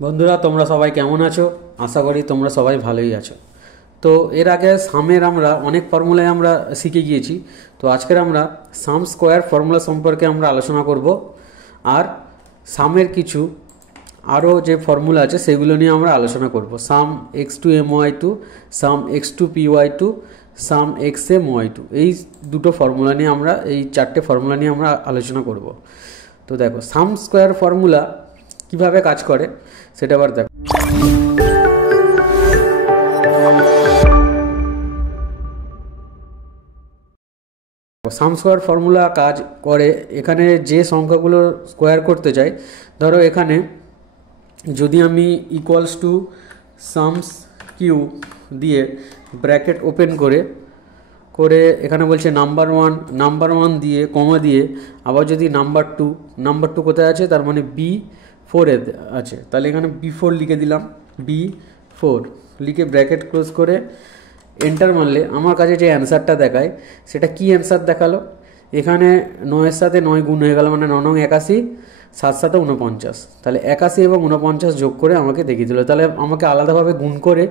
বন্ধুরা, তোমরা সবাই কেমন আছো? আশা করি তোমরা সবাই ভালোই আছো। তো এর আগে সামের আমরা অনেক ফর্মুলায় আমরা শিখে গিয়েছি। তো আজকের আমরা সাম স্কোয়ার ফর্মুলা সম্পর্কে আমরা আলোচনা করব, আর সামের কিছু আরও যে ফর্মুলা আছে সেগুলো নিয়ে আমরা আলোচনা করব। Sum X two M Y two, sum X two P Y two, sum X M Y two, এই দুটো ফর্মুলা নিয়ে আমরা, এই চারটে ফর্মুলা নিয়ে আমরা আলোচনা করব। তো দেখো, সাম স্কোয়ার ফর্মুলা কিভাবে কাজ করে সেটা আবার দেখো। সাম স্কোয়ার ফর্মুলা কাজ করে এখানে যে সংখ্যাগুলো স্কোয়ার করতে চাই, ধরো এখানে যদি আমি ইকুয়ালস টু সামস কিউ দিয়ে ব্র্যাকেট ওপেন করে এখানে বলছে নাম্বার ওয়ান দিয়ে কমা দিয়ে আবার যদি নাম্বার টু কোথায় আছে, তার মানে B4 এ আছে, তাহলে এখানে B4 লিখে দিলাম। B4 লিখে ব্র্যাকেট ক্লোজ করে এন্টার মারলে আমার কাছে যে অ্যান্সারটা দেখায় সেটা কি অ্যান্সার দেখালো, এখানে 9-এর সাথে 9 গুণ হয়ে গেল, মানে 9 81, 7 7 49, তাহলে 81 এবং 49 যোগ করে আমাকে দেখিয়ে দিল। তাহলে আমাকে আলাদাভাবে গুণ করে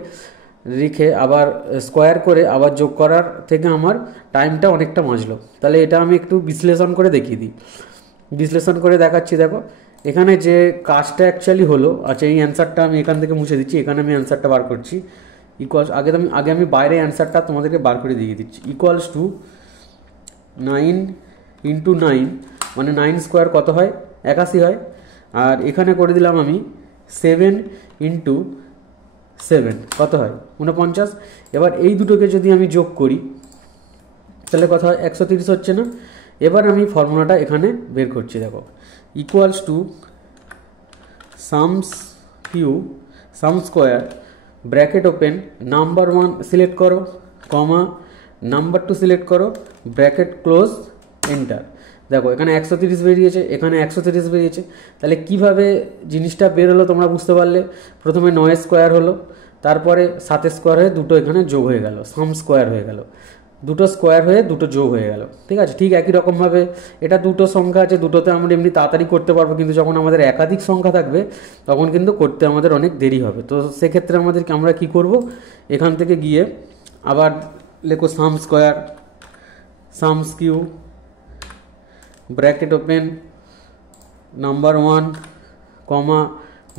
লিখে আবার স্কোয়ার করে আবার যোগ করার থেকে আমার টাইমটা অনেকটা বাঁচলো। তাহলে এটা আমি একটু বিশ্লেষণ করে দেখিয়ে দিই। বিশ্লেষণ করে দেখাচ্ছি। দেখো এখানে যে কাজটা অ্যাকচুয়ালি হলো, আচ্ছা এই অ্যান্সারটা আমি এখান থেকে মুছে দিচ্ছি, এখানে আমি অ্যান্সারটা বার করছি। ইকুয়ালস আগে আমি বাইরে অ্যান্সারটা তোমাদেরকে বার করে দিয়ে দিচ্ছি। ইকুয়ালস টু 9 ইন্টু 9, মানে 9 স্কোয়ার কত হয়? 81 হয়। আর এখানে করে দিলাম আমি 7 ইন্টু 7 কত হয়? 49। এবার এই দুটোকে যদি আমি যোগ করি তাহলে কত হয়? 130 হচ্ছে না? এবার আমি ফর্মুলাটা এখানে বের করছি। দেখো, equals to SUMSQ sum square bracket open, number one select করো, কমা নাম্বার টু সিলেক্ট করো, ব্র্যাকেট ক্লোজ, এন্টার। দেখো এখানে 130 বেরিয়েছে, এখানে 130 বেরিয়েছে। তাহলে কিভাবে জিনিসটা বের হলো তোমরা বুঝতে পারলে। প্রথমে 9 স্কোয়ার হলো, তারপরে 7 স্কোয়ার হয়ে দুটো এখানে যোগ হয়ে গেল, সাম স্কোয়ার হয়ে গেল, দুটো স্কোয়ার হয়ে দুটো যোগ হয়ে গেল। ঠিক আছে, ঠিক একই রকমভাবে এটা দুটো সংখ্যা আছে, দুটোতে আমরা এমনি তাড়াতাড়ি করতে পারবো, কিন্তু যখন আমাদের একাধিক সংখ্যা থাকবে তখন কিন্তু করতে আমাদের অনেক দেরি হবে। তো সেক্ষেত্রে আমরা কি করব, এখান থেকে গিয়ে আবার লেখো sum square sums Q bracket open, number one comma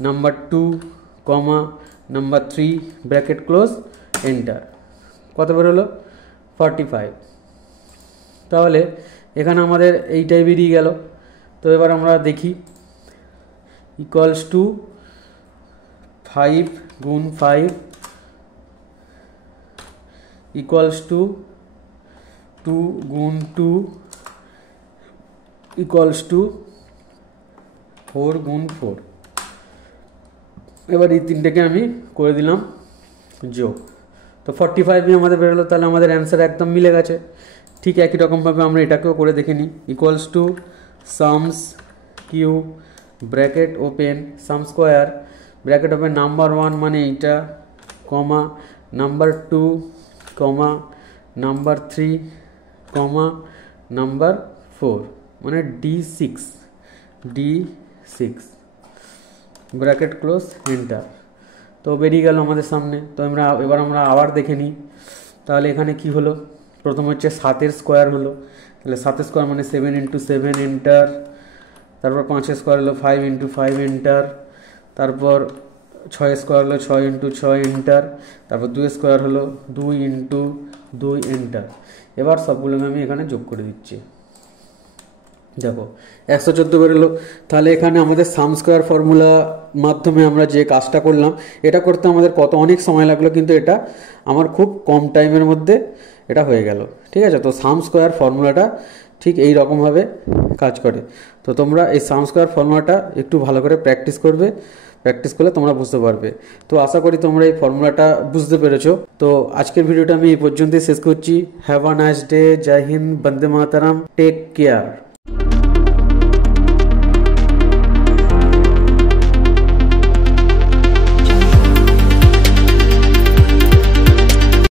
number two comma number three, bracket close, enter. কত বের হলো? 45। তাহলে এখানে আমাদের এইটাই বেরিয়ে গেল। তো এবার আমরা দেখি, ইকুয়ালস টু 5 গুণ 5 ইকুয়ালস টু 2 গুণ 2 ইকুয়ালস টু 4 গুণ 4। এবার এই তিনটেকে আমি করে দিলাম যোগ, তো 45 আমাদের বেরোলো। তাহলে আমাদের অ্যান্সার একদম মিলে গেছে। ঠিক একই রকমভাবে আমরা এটাকেও করে দেখে নিই। Equals to Shams Q bracket open sum square bracket open, number one মানে এইটা, comma number two comma number three comma number four, মানে D6 ব্র্যাকেট ক্লোজ, এন্টার। তো বেরিয়ে গেল আমাদের সামনে। তো এবার আমরা আবার দেখে নিই। তাহলে এখানে কি হলো, প্রথম হচ্ছে 7 স্কোয়ার হলো, তাহলে 7 স্কোয়ার মানে 7 ইন্টু 7, এন্টার। তারপর 5 স্কোয়ার হলো 5 ইন্টু 5, এন্টার। তারপর 6 স্কোয়ার হলো 6 ইন্টু 6, এন্টার। তারপর 2 স্কোয়ার হলো 2 ইন্টু 2, এন্টার। এবার সবগুলোকে আমি এখানে যোগ করে দিচ্ছি। দেখো 114 বেরোলো। তাহলে এখানে আমাদের সাম স্কোয়ার ফর্মুলা মাধ্যমে আমরা যে কাজটা করলাম, এটা করতে আমাদের অনেক সময় লাগলো, কিন্তু এটা আমার খুব কম টাইমের মধ্যে এটা হয়ে গেল। ঠিক আছে, তো সাম স্কোয়ার ফর্মুলাটা ঠিক এই রকমভাবে কাজ করে। তো তোমরা এই সাম স্কোয়ার ফর্মুলাটা একটু ভালো করে প্র্যাকটিস করবে, প্র্যাকটিস করলে তোমরা বুঝতে পারবে। তো আশা করি তোমরা এই ফর্মুলাটা বুঝতে পেরেছো। তো আজকের ভিডিওটা আমি এই পর্যন্তই শেষ করছি। Have a nice day. জয় হিন্দ, বন্দে মাতারাম, টেক কেয়ার।